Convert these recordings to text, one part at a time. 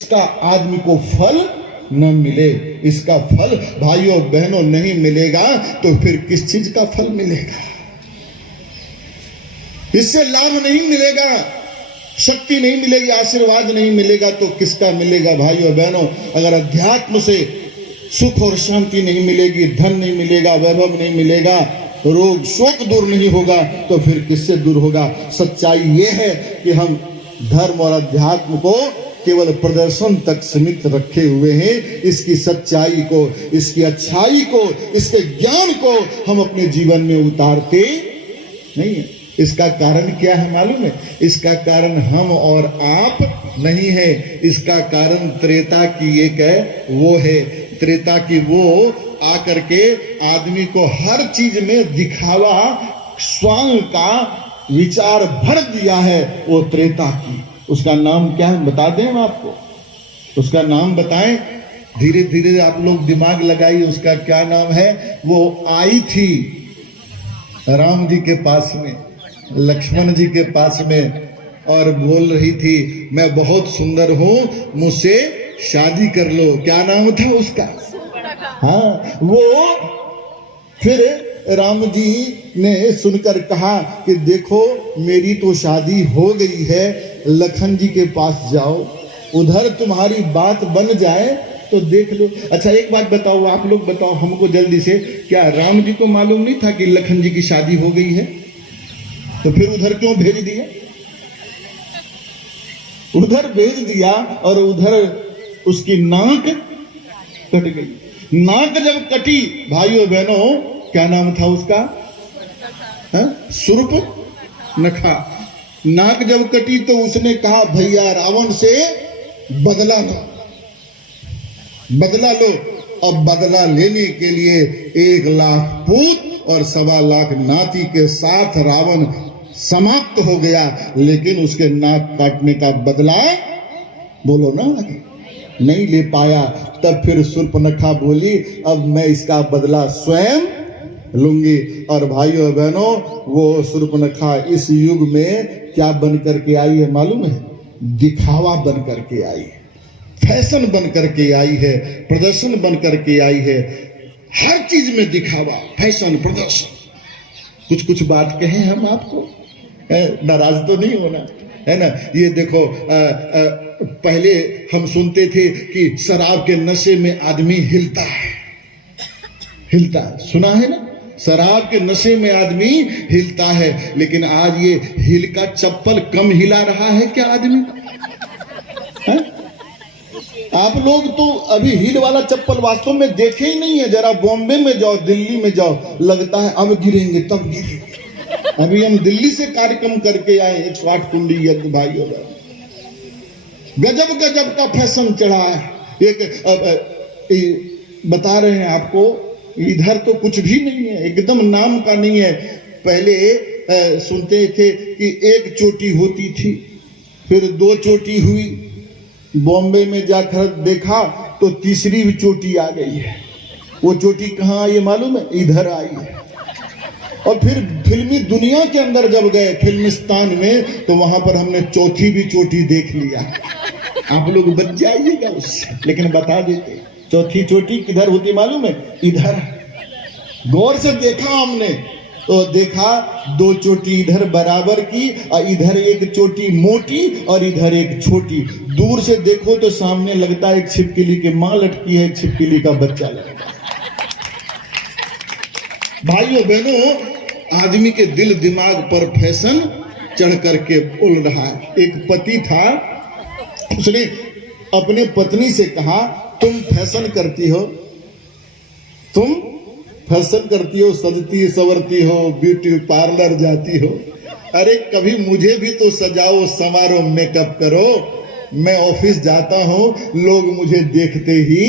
इसका आदमी को फल न मिले, इसका फल भाइयों बहनों नहीं मिलेगा तो फिर किस चीज का फल मिलेगा? इससे लाभ नहीं मिलेगा, शक्ति नहीं मिलेगी, आशीर्वाद नहीं मिलेगा तो किसका मिलेगा? भाइयों बहनों, अगर अध्यात्म से सुख और शांति नहीं मिलेगी, धन नहीं मिलेगा, वैभव नहीं मिलेगा, रोग शोक दूर नहीं होगा तो फिर किससे दूर होगा? सच्चाई यह है कि हम धर्म और अध्यात्म को केवल प्रदर्शन तक सीमित रखे हुए हैं। इसकी सच्चाई को, इसकी अच्छाई को, इसके ज्ञान को हम अपने जीवन में उतारते नहीं है। इसका कारण क्या है मालूम है? इसका कारण हम और आप नहीं है, इसका कारण त्रेता की एक है, वो है त्रेता की वो आकर के आदमी को हर चीज में दिखावा स्वांग का विचार भर दिया है, वो त्रेता की। उसका नाम क्या है बता दें हम आपको? उसका नाम बताएं, धीरे धीरे आप लोग दिमाग लगाइए, उसका क्या नाम है? वो आई थी राम जी के पास में, लक्ष्मण जी के पास में और बोल रही थी मैं बहुत सुंदर हूं, मुझसे शादी कर लो। क्या नाम था उसका? हाँ, वो फिर राम जी ने सुनकर कहा कि देखो मेरी तो शादी हो गई है, लखन जी के पास जाओ, उधर तुम्हारी बात बन जाए तो देख लो। अच्छा एक बात बताओ, आप लोग बताओ हमको जल्दी से, क्या राम जी को मालूम नहीं था कि लखन जी की शादी हो गई है? तो फिर उधर क्यों भेज दिया? उधर भेज दिया और उधर उसकी नाक कट गई। नाक जब कटी भाइयों बहनों, क्या नाम था उसका? सुर्प नखा। नाक जब कटी तो उसने कहा भैया रावण से बदला लो, बदला लो। अब बदला लेने के लिए 1,00,000 पूत और 1,25,00,000 नाती के साथ रावण समाप्त हो गया, लेकिन उसके नाक काटने का बदला बोलो ना नहीं ले पाया। तब फिर सुर्पनखा बोली अब मैं इसका बदला स्वयं लूंगी। और भाइयों बहनों, वो सुर्पनखा इस युग में क्या बन करके आई है मालूम है? दिखावा बन करके आई है, फैशन बन करके आई है, प्रदर्शन बन करके आई है। हर चीज में दिखावा, फैशन, प्रदर्शन। कुछ कुछ बात कहें हम आपको, नाराज तो नहीं होना है ना? ये देखो पहले हम सुनते थे कि शराब के नशे में आदमी हिलता है, हिलता है, सुना है ना? शराब के नशे में आदमी हिलता है, लेकिन आज ये हिल का चप्पल कम हिला रहा है क्या आदमी? है? आप लोग तो अभी हिल वाला चप्पल वास्तव में देखे ही नहीं है। जरा बॉम्बे में जाओ, दिल्ली में जाओ, लगता है अब गिरेंगे तब गिरेंगे। अभी हम दिल्ली से कार्यक्रम करके आए 108 कुंडी यज्ञ भाई होगा, गजब गजब का फैशन चढ़ा है। एक बता रहे हैं आपको, इधर तो कुछ भी नहीं है, एकदम नाम का नहीं है। पहले सुनते थे कि 1 चोटी होती थी, फिर 2 चोटी हुई, बॉम्बे में जाकर देखा तो तीसरी भी चोटी आ गई है। वो चोटी कहाँ आई है मालूम है? इधर आई है। और फिर फिल्मी दुनिया के अंदर जब गए फिल्मिस्तान में, तो वहां पर हमने चौथी भी चोटी देख लिया। आप लोग बच जाइएगा उससे, लेकिन बता देते चौथी चोटी किधर होती मालूम है? इधर। गौर से देखा हमने तो देखा 2 चोटी इधर बराबर की, और इधर एक चोटी मोटी और इधर एक छोटी। दूर से देखो तो सामने लगता है एक छिपकली की मां लटकी है, एक छिपकली का बच्चा लगता है। भाइयों बहनों, आदमी के दिल दिमाग पर फैशन चढ़ करके बोल रहा है। एक पति था, उसने अपने पत्नी से कहा तुम फैशन करती हो, तुम फैशन करती हो, सजती सवरती हो, ब्यूटी पार्लर जाती हो, अरे कभी मुझे भी तो सजाओ, संवारो, मेकअप करो। मैं ऑफिस जाता हूं, लोग मुझे देखते ही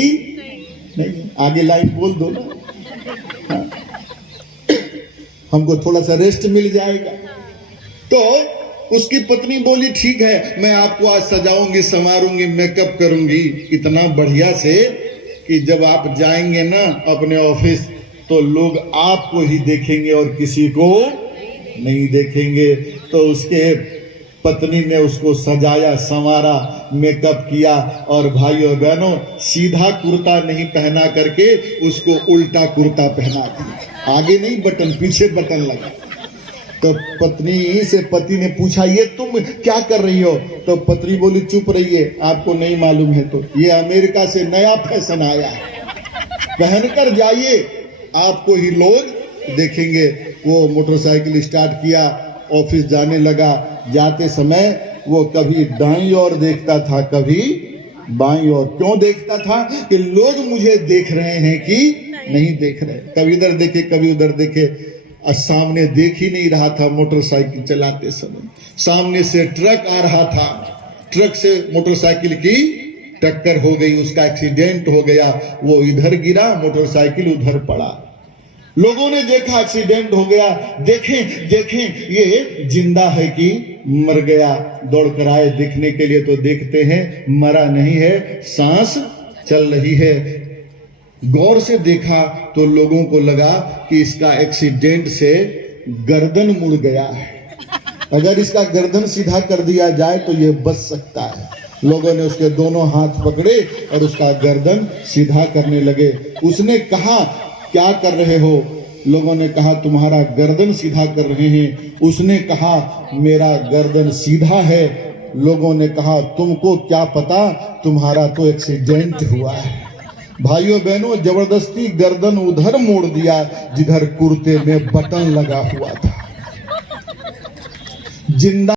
नहीं। आगे लाइन बोल दो ना, हमको थोड़ा सा रेस्ट मिल जाएगा। तो उसकी पत्नी बोली ठीक है, मैं आपको आज सजाऊंगी, संवारूंगी, मेकअप करूंगी इतना बढ़िया से कि जब आप जाएंगे ना अपने ऑफिस तो लोग आपको ही देखेंगे और किसी को नहीं देखेंगे। तो उसके पत्नी ने उसको सजाया संवारा, मेकअप किया और भाइयों बहनों सीधा कुर्ता नहीं पहना करके उसको उल्टा कुर्ता पहना दिया। आगे नहीं बटन, पीछे बटन लगा। तो पत्नी से पति ने पूछा, ये तुम क्या कर रही हो? तो पत्नी बोली, चुप रहिए, आपको नहीं मालूम है तो ये अमेरिका से नया फैशन आया है, पहनकर जाइए, आपको ही लोग देखेंगे। वो मोटरसाइकिल स्टार्ट किया, ऑफिस जाने लगा। जाते समय वो कभी दाईं ओर देखता था, कभी बाईं ओर। क्यों देखता था? कि लोग मुझे देख रहे हैं कि नहीं देख रहे। कभी इधर देखे, कभी उधर देखे, और सामने देख ही नहीं रहा था। मोटरसाइकिल चलाते समय सामने से ट्रक आ रहा था, ट्रक से मोटरसाइकिल की टक्कर हो गई, उसका एक्सीडेंट हो गया। वो इधर गिरा, मोटरसाइकिल उधर पड़ा। लोगों ने देखा एक्सीडेंट हो गया, देखें ये जिंदा है कि मर गया। दौड़ कर आए देखने के लिए, तो देखते हैं मरा नहीं है, सांस चल रही है। गौर से देखा तो लोगों को लगा कि इसका एक्सीडेंट से गर्दन मुड़ गया है, अगर इसका गर्दन सीधा कर दिया जाए तो ये बच सकता है। लोगों ने उसके दोनों हाथ पकड़े और उसका गर्दन सीधा करने लगे। उसने कहा, क्या कर रहे हो? लोगों ने कहा, तुम्हारा गर्दन सीधा कर रहे हैं। उसने कहा, मेरा गर्दन सीधा है। लोगों ने कहा, तुमको क्या पता, तुम्हारा तो एक्सीडेंट हुआ है। भाइयों बहनों, जबरदस्ती गर्दन उधर मोड़ दिया जिधर कुर्ते में बटन लगा हुआ था। जिंदा